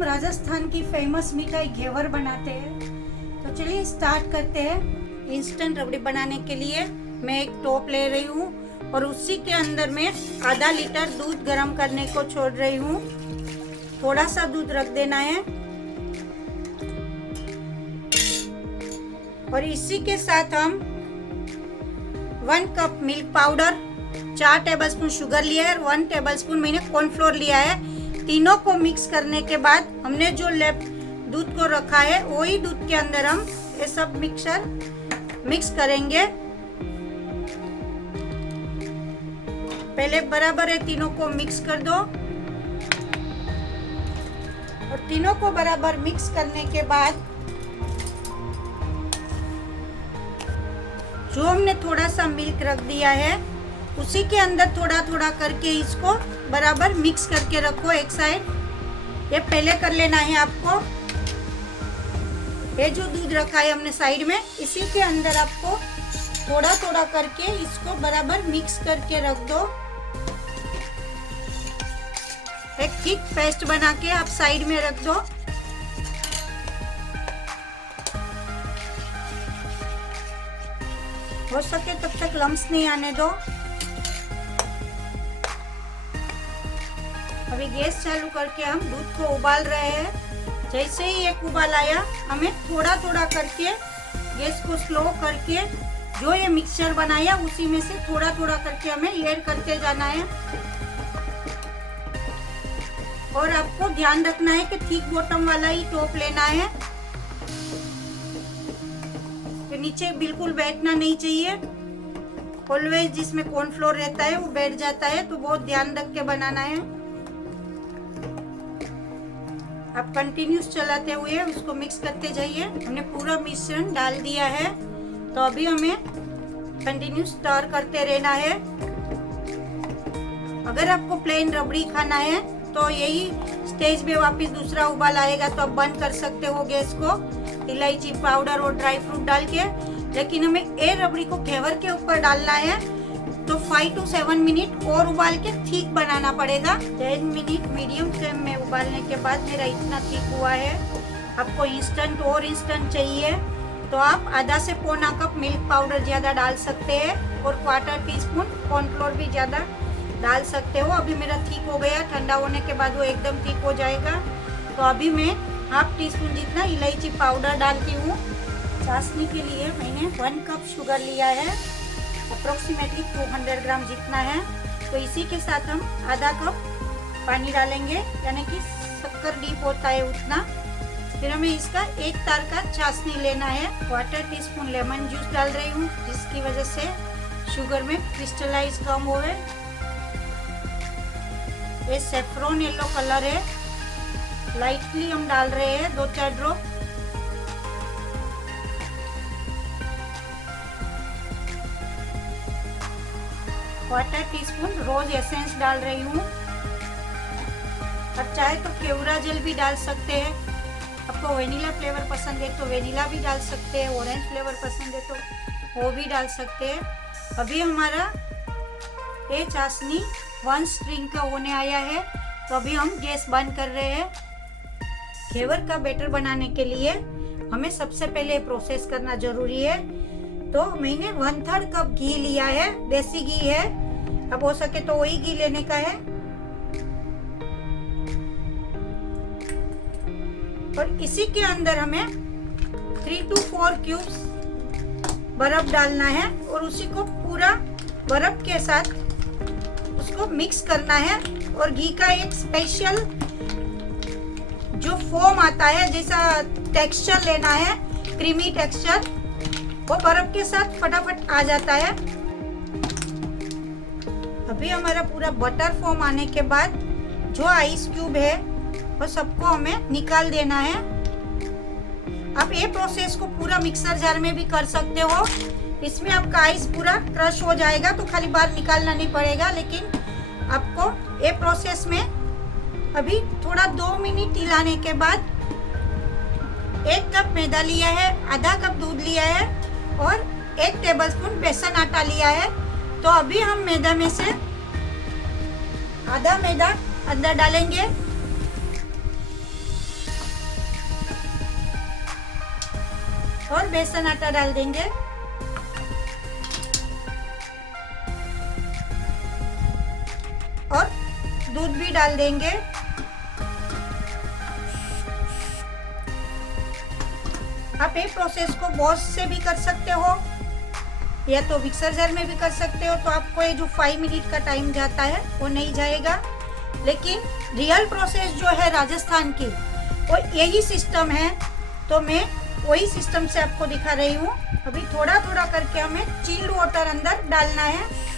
हम राजस्थान की फेमस मिठाई घेवर बनाते हैं। तो चलिए स्टार्ट करते हैं। इंस्टेंट रबड़ी बनाने के लिए मैं एक टोप ले रही हूँ और उसी के अंदर में आधा लीटर दूध गर्म करने को छोड़ रही हूँ। थोड़ा सा दूध रख देना है और इसी के साथ हम 1 cup milk powder, 4 tablespoon sugar लिया है और 1 टेबलस्पून मैंने कॉर्नफ्लोर लिया है। तीनों को मिक्स करने के बाद हमने जो दूध को रखा है वही दूध के अंदर हम ये सब मिक्सर मिक्स करेंगे। पहले बराबर है तीनों को मिक्स कर दो और तीनों को बराबर मिक्स करने के बाद जो हमने थोड़ा सा मिल्क रख दिया है उसी के अंदर थोड़ा थोड़ा करके इसको बराबर मिक्स करके रखो एक साइड। ये पहले कर लेना है आपको। ये जो दूध रखा है हमने साइड में, इसी के अंदर आपको थोड़ा थोड़ा करके इसको बराबर मिक्स करके रख दो। एक थिक पेस्ट बना के आप साइड में रख दो। हो सके तब तक लम्स नहीं आने दो। अभी गैस चालू करके हम दूध को उबाल रहे हैं। जैसे ही एक उबाल आया हमें थोड़ा थोड़ा करके गैस को स्लो करके जो ये मिक्सचर बनाया उसी में से थोड़ा थोड़ा करके हमें ऐड करते जाना है। और आपको ध्यान रखना है कि थिक बॉटम वाला ही टॉप लेना है, तो नीचे बिल्कुल बैठना नहीं चाहिए। ऑलवेज जिसमें कॉर्नफ्लोर रहता है वो बैठ जाता है, तो बहुत ध्यान रख के बनाना है। आप कंटिन्यूस चलाते हुए उसको मिक्स करते जाइए। हमने पूरा मिश्रण डाल दिया है, तो अभी हमें कंटिन्यूस स्टर करते रहना है। अगर आपको प्लेन रबड़ी खाना है तो यही स्टेज पे वापस दूसरा उबाल आएगा तो आप बंद कर सकते हो गैस को, इलायची पाउडर और ड्राई फ्रूट डाल के। लेकिन हमें ये रबड़ी को घेवर के ऊपर डालना है, तो 5 to 7 मिनट और उबाल के ठीक बनाना पड़ेगा। 10 मिनट मीडियम फ्लेम में उबालने के बाद मेरा इतना ठीक हुआ है। आपको इंस्टेंट और इंस्टेंट चाहिए तो आप आधा से पौना कप मिल्क पाउडर ज्यादा डाल सकते हैं और 1/4 टीस्पून कॉर्नफ्लोर भी ज्यादा डाल सकते हो। अभी मेरा ठीक हो गया, ठंडा होने के बाद वो एकदम ठीक हो जाएगा। तो अभी मैं 1/2 टीस्पून जितना इलायची पाउडर डालती हूँ। चाशनी के लिए मैंने 1 कप शुगर लिया है, अप्रोक्सीमेटली 200 ग्राम जितना है। तो इसी के साथ हम आधा कप पानी डालेंगे, यानी कि शक्कर डीप होता है उतना। फिर हमें इसका 1 तार का चाशनी लेना है। 1/4 टीस्पून लेमन जूस डाल रही हूँ, जिसकी वजह से शुगर में क्रिस्टलाइज कम होवे। ये सेफ्रॉन येलो कलर है, लाइटली हम डाल रहे हैं 2-4 ड्रॉप। क्वार्टर टीस्पून रोज एसेंस डाल रही हूँ। आप चाहे तो केवड़ा जेल भी डाल सकते हैं। आपको वेनिला फ्लेवर पसंद है तो वेनिला भी डाल सकते हैं, ऑरेंज फ्लेवर पसंद है तो वो भी डाल सकते हैं। अभी हमारा ये चाशनी 1 स्ट्रिंग का होने आया है, तो अभी हम गैस बंद कर रहे हैं। घेवर का बैटर बनाने के लिए हमें सबसे पहले प्रोसेस करना जरूरी है। तो मैंने 1/3 कप घी लिया है, देसी घी है। अब हो सके तो वही घी लेने का है। और इसी के अंदर हमें 3 to 4 क्यूब्स बर्फ डालना है और उसी को पूरा बर्फ के साथ उसको मिक्स करना है। और घी का एक स्पेशल जो फोम आता है, जैसा टेक्सचर लेना है, क्रीमी टेक्सचर, वो बर्फ के साथ फटाफट आ जाता है। अभी हमारा पूरा बटर फॉर्म आने के बाद जो आइस क्यूब है वो सबको हमें निकाल देना है। आप ये प्रोसेस को पूरा मिक्सर जार में भी कर सकते हो। इसमें आपका आइस पूरा क्रश हो जाएगा तो खाली बाहर निकालना नहीं पड़ेगा। लेकिन आपको ये प्रोसेस में अभी थोड़ा 2 मिनट हिलाने के बाद 1 कप मैदा लिया है, आधा कप दूध लिया है और 1 टेबलस्पून बेसन आटा लिया है। तो अभी हम मैदा में से आधा मैदा अंदर डालेंगे और बेसन आटा डाल देंगे। और दूध भी डाल देंगे। आप ये प्रोसेस को बॉस से भी कर सकते हो या तो मिक्सर जार में भी कर सकते हो, तो आपको ये जो 5 मिनट का टाइम जाता है वो नहीं जाएगा। लेकिन रियल प्रोसेस जो है राजस्थान की वो यही सिस्टम है, तो मैं वही सिस्टम से आपको दिखा रही हूँ। अभी थोड़ा थोड़ा करके हमें चिल्ड वाटर अंदर डालना है।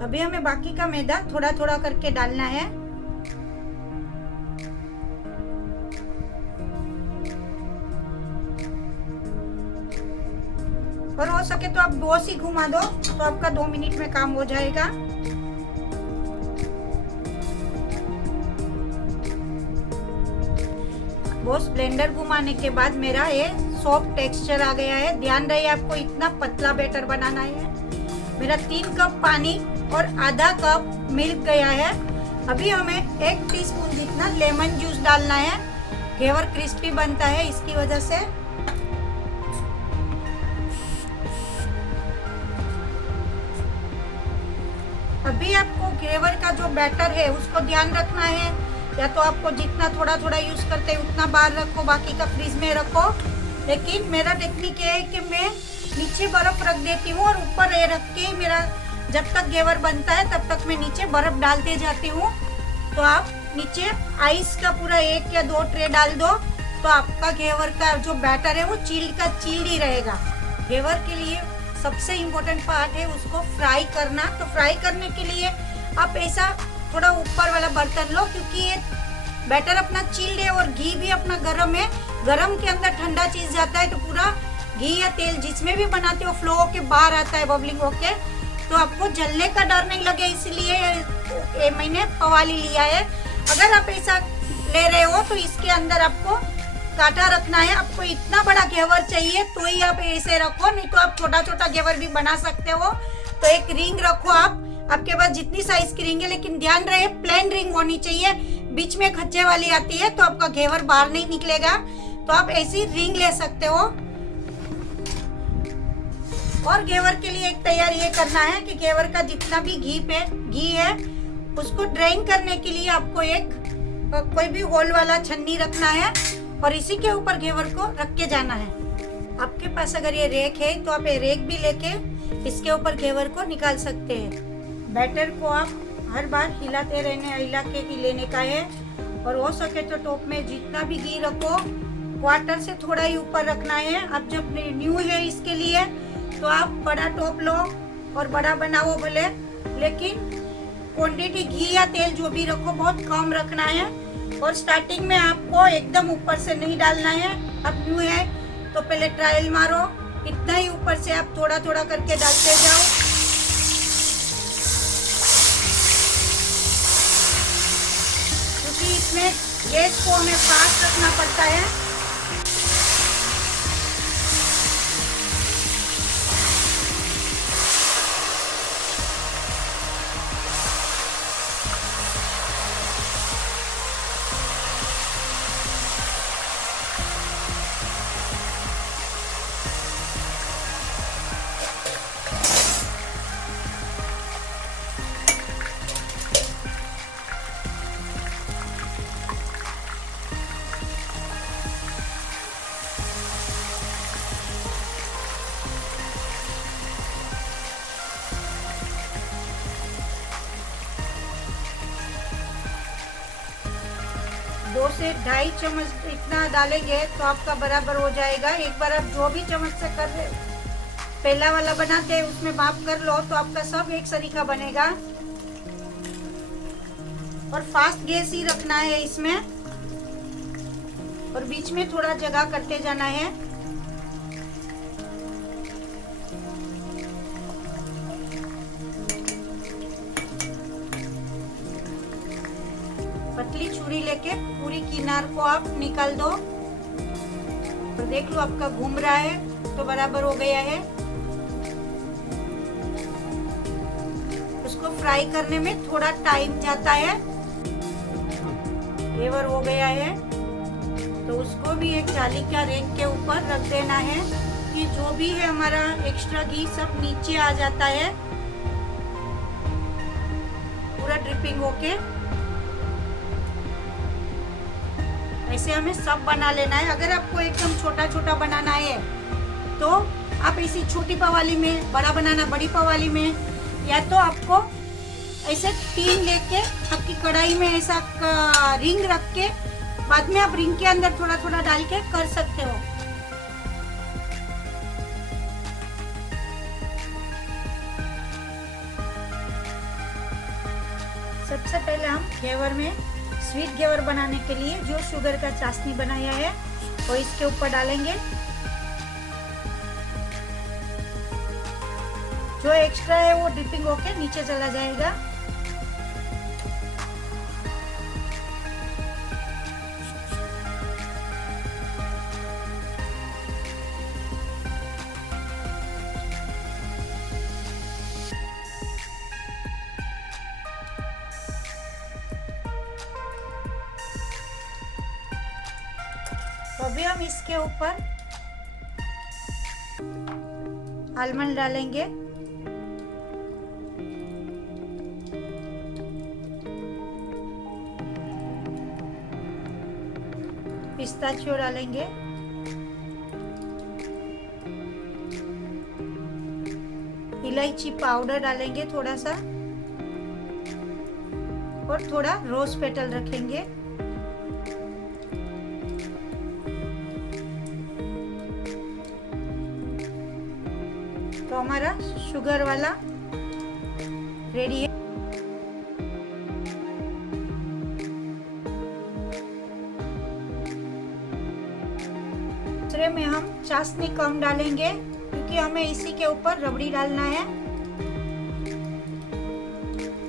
अभी हमें बाकी का मैदा थोड़ा थोड़ा करके डालना है। और हो सके तो आप बॉस ही घुमा दो, तो आपका 2 मिनट में काम हो जाएगा। बॉस ब्लेंडर घुमाने के बाद मेरा ये सॉफ्ट टेक्सचर आ गया है। ध्यान रहे आपको इतना पतला बैटर बनाना है। मेरा 3 कप पानी और आधा कप मिल्क गया है। अभी हमें 1 टीस्पून जितना लेमन जूस डालना है। घेवर क्रिस्पी बनता है इसकी वजह से। अभी आपको घेवर का जो बैटर है उसको ध्यान रखना है, या तो आपको जितना थोड़ा थोड़ा यूज करते हैं उतना बाहर रखो, बाकी का फ्रीज में रखो। लेकिन मेरा टेक्निक ये है कि मैं नीचे बर्फ रख देती हूँ और ऊपर ये रख के मेरा जब तक घेवर बनता है तब तक मैं नीचे बर्फ डालते जाती हूँ। तो आप नीचे आइस का पूरा 1 या 2 ट्रे डाल दो, तो आपका घेवर का जो बैटर है वो चिल्ड का चिल्ड ही रहेगा। घेवर के लिए सबसे इम्पोर्टेंट पार्ट है उसको फ्राई करना। तो फ्राई करने के लिए आप ऐसा थोड़ा ऊपर वाला बर्तन लो, क्योंकि ये बैटर अपना चिल्ड है और घी भी अपना गर्म है। गर्म के अंदर ठंडा चीज जाता है तो पूरा घी या तेल जिसमें भी बनाते हो फ्लो होके बाहर आता है, बबलिंग होके। तो आपको जलने का डर नहीं लगे, इसलिए ये मैंने पवाली लिया है। अगर आप ऐसा ले रहे हो तो इसके अंदर आपको काटा रखना है। आपको इतना बड़ा घेवर चाहिए तो ही आप ऐसे रखो, नहीं तो आप छोटा छोटा घेवर भी बना सकते हो। तो एक रिंग रखो आप, आपके पास जितनी साइज की रिंग है, लेकिन ध्यान रहे प्लेन रिंग होनी चाहिए। बीच में खच्चे वाली आती है तो आपका घेवर बाहर नहीं निकलेगा। तो आप ऐसी रिंग ले सकते हो। और घेवर के लिए एक तैयारी ये करना है कि घेवर का जितना भी घी है उसको ड्राइंग करने के लिए आपको एक कोई भी होल वाला छन्नी रखना है और इसी के ऊपर घेवर को रख के जाना है। आपके पास अगर ये रेक है तो आप ये रेक भी लेके इसके ऊपर घेवर को निकाल सकते हैं। बैटर को आप हर बार हिला के लेने का है। और हो सके तो टॉप में जितना भी घी रखो क्वार्टर से थोड़ा ही ऊपर रखना है। अब जब न्यू है इसके लिए तो आप बड़ा टॉप लो और बड़ा बनाओ भले, लेकिन क्वांटिटी घी या तेल जो भी रखो बहुत कम रखना है। और स्टार्टिंग में आपको एकदम ऊपर से नहीं डालना है। अब न्यू है तो पहले ट्रायल मारो, इतना ही ऊपर से आप थोड़ा थोड़ा करके डालते जाओ। क्योंकि इसमें गैस को हमें फास्ट रखना पड़ता है। दो से 2.5 चम्मच इतना डालेंगे तो आपका बराबर हो जाएगा। एक बार आप जो भी चम्मच से कर रहे पहला वाला बनाते हैं उसमें माप कर लो तो आपका सब एक सरीखा बनेगा। और फास्ट गैस ही रखना है इसमें, और बीच में थोड़ा जगह करते जाना है। पतली छुरी लेके पूरी किनार को आप निकाल दो और देख लो आपका घूम रहा है तो बराबर हो गया है। उसको फ्राई करने में थोड़ा टाइम जाता है। घेवर हो गया है तो उसको भी एक जाली का रेक के ऊपर रख देना है कि जो भी है हमारा एक्स्ट्रा घी सब नीचे आ जाता है, पूरा ड्रिपिंग होके। ऐसे हमें सब बना लेना है। अगर आपको एकदम छोटा छोटा बनाना है तो आप ऐसी छोटी पवाली में, बड़ा बनाना बड़ी पवाली में, या तो आपको ऐसे 3 लेके आपकी कढ़ाई में ऐसा रिंग रख के बाद में आप रिंग के अंदर थोड़ा थोड़ा डाल के कर सकते हो। सबसे पहले हम घेवर में, स्वीट घेवर बनाने के लिए जो शुगर का चाशनी बनाया है वो इसके ऊपर डालेंगे। जो एक्स्ट्रा है वो डिपिंग होके नीचे चला जाएगा। तो अभी हम इसके ऊपर आलमंड डालेंगे, पिस्ताचियो डालेंगे, इलायची पाउडर डालेंगे थोड़ा सा, और थोड़ा रोज पेटल रखेंगे। तो हमारा शुगर वाला रेडी है। दूसरे में हम चाशनी कम डालेंगे क्योंकि हमें इसी के ऊपर रबड़ी डालना है।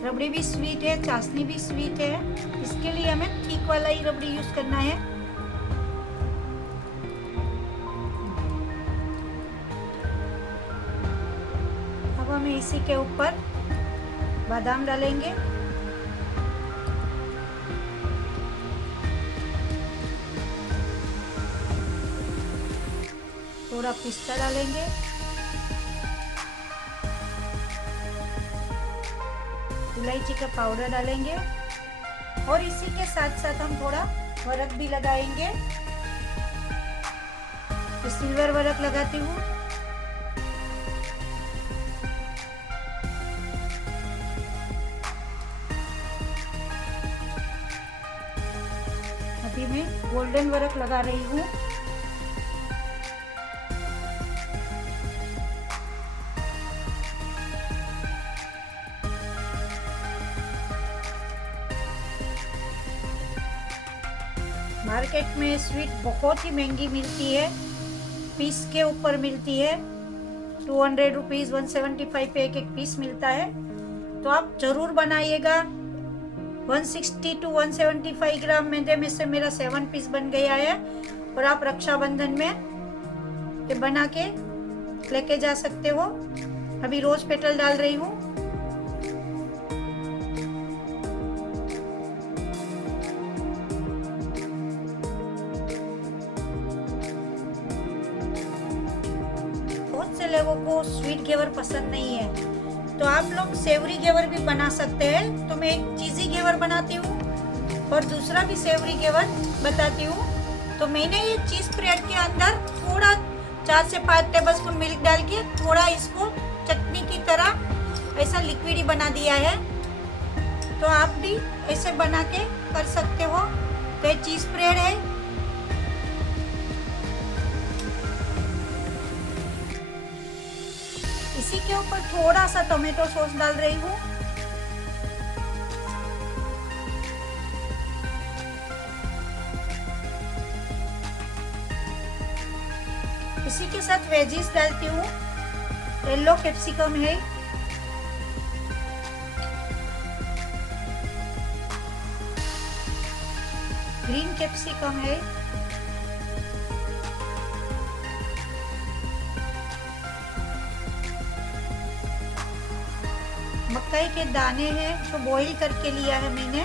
रबड़ी भी स्वीट है, चाशनी भी स्वीट है, इसके लिए हमें ठीक वाला ही रबड़ी यूज करना है। अब हमें इसी के ऊपर बादाम डालेंगे, थोड़ा पिस्ता डालेंगे, इलायची का पाउडर डालेंगे, और इसी के साथ साथ हम थोड़ा वर्क भी लगाएंगे। तो सिल्वर वर्क लगाती हूँ। अभी मैं गोल्डन वर्क लगा रही हूँ। मार्केट में स्वीट बहुत ही महंगी मिलती है, पीस के ऊपर मिलती है। 200 रुपीज़, 175 पे एक एक पीस मिलता है। तो आप जरूर बनाइएगा। 160 to 175 ग्राम मैदे में से मेरा 7 पीस बन गया है, और आप रक्षाबंधन में ये बना के लेके जा सकते हो। अभी रोज पेटल डाल रही हूँ। बहुत से लोगों को स्वीट घेवर पसंद नहीं है, तो आप लोग सेवरी घेवर भी बना सकते हैं। तो मैं एक चीज़ी घेवर बनाती हूँ और दूसरा भी सेवरी घेवर बताती हूँ। तो मैंने ये चीज़ ब्रेड के अंदर थोड़ा 4 से 5 टेबलस्पून मिल्क डाल के थोड़ा इसको चटनी की तरह ऐसा लिक्विड ही बना दिया है। तो आप भी ऐसे बना के कर सकते हो। तो ये चीज़ ब्रेड है। इसी के ऊपर थोड़ा सा टोमेटो सॉस डाल रही हूँ। इसी के साथ वेजीज डालती हूँ। येलो कैप्सिकम है, ग्रीन कैप्सिकम है, मक्काई के दाने हैं जो बॉईल करके लिया है मैंने।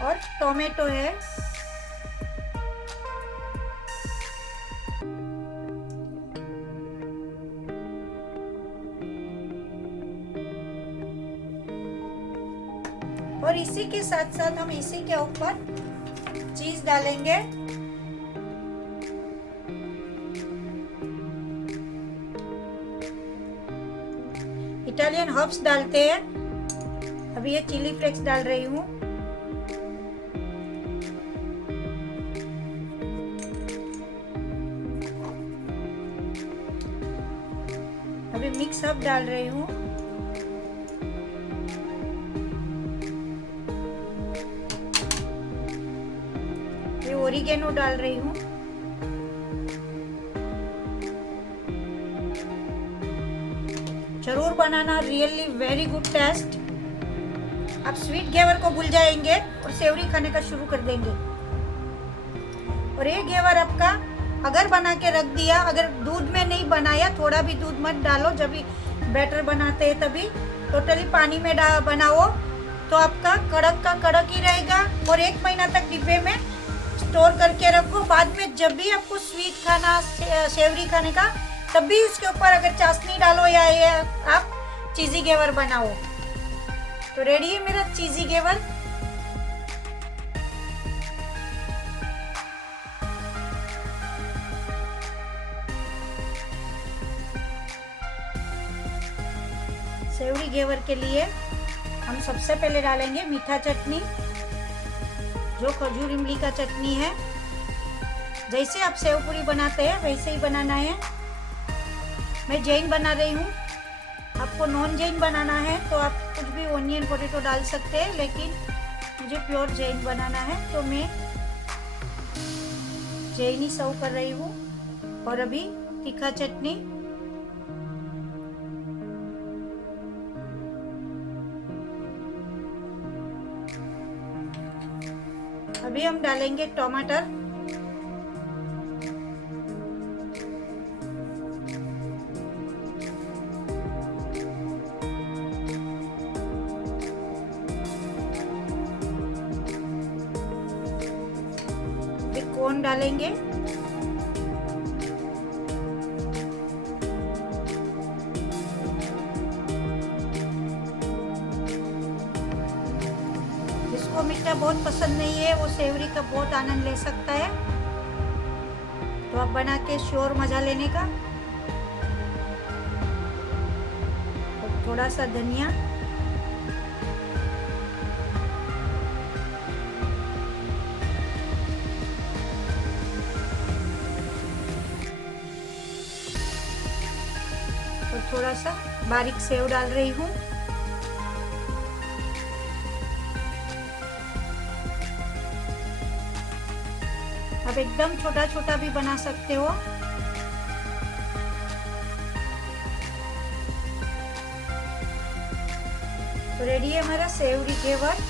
और टोमेटो है। और इसी के साथ साथ हम इसी के ऊपर चीज डालेंगे। इटालियन हर्ब्स डालते हैं। अभी ये चिली फ्लेक्स डाल रही हूँ। अभी मिक्स अप डाल रही हूँ। ये ओरिगेनो डाल रही हूँ। जरूर बनाना, रियली वेरी गुड टेस्ट। आप स्वीट घेवर को भूल जाएंगे और सेवरी खाने का शुरू कर देंगे। और ये घेवर आपका अगर बना के रख दिया, अगर दूध में नहीं बनाया, थोड़ा भी दूध मत डालो, जब भी बैटर बनाते हैं तभी टोटली पानी में बनाओ तो आपका कड़क का कड़क ही रहेगा। और 1 महीना तक डिब्बे में स्टोर करके रखो। बाद में जब भी आपको स्वीट खाना, सेवरी खाने का, तब भी इसके ऊपर अगर चाशनी डालो या आप चीजी घेवर बनाओ। तो रेडी है मेरा चीजी घेवर। सेवरी घेवर के लिए हम सबसे पहले डालेंगे मीठा चटनी, जो खजूर इमली का चटनी है। जैसे आप सेव पूरी बनाते हैं वैसे ही बनाना है। मैं जैन बना रही हूँ। आपको नॉन जैन बनाना है तो आप कुछ भी ओनियन पोटैटो डाल सकते हैं, लेकिन मुझे प्योर जैन बनाना है तो मैं जैन ही सर्व कर रही हूँ। और अभी तीखा चटनी, अभी हम डालेंगे टमाटर। कॉर्न डालेंगे। जिसको मीठा बहुत पसंद नहीं है वो सेवरी का बहुत आनंद ले सकता है। तो आप बना के श्योर मजा लेने का। और थोड़ा सा धनिया, और थोड़ा सा बारीक सेव डाल रही हूँ। आप एकदम छोटा छोटा भी बना सकते हो। तो रेडी है हमारा सेवरी घेवर।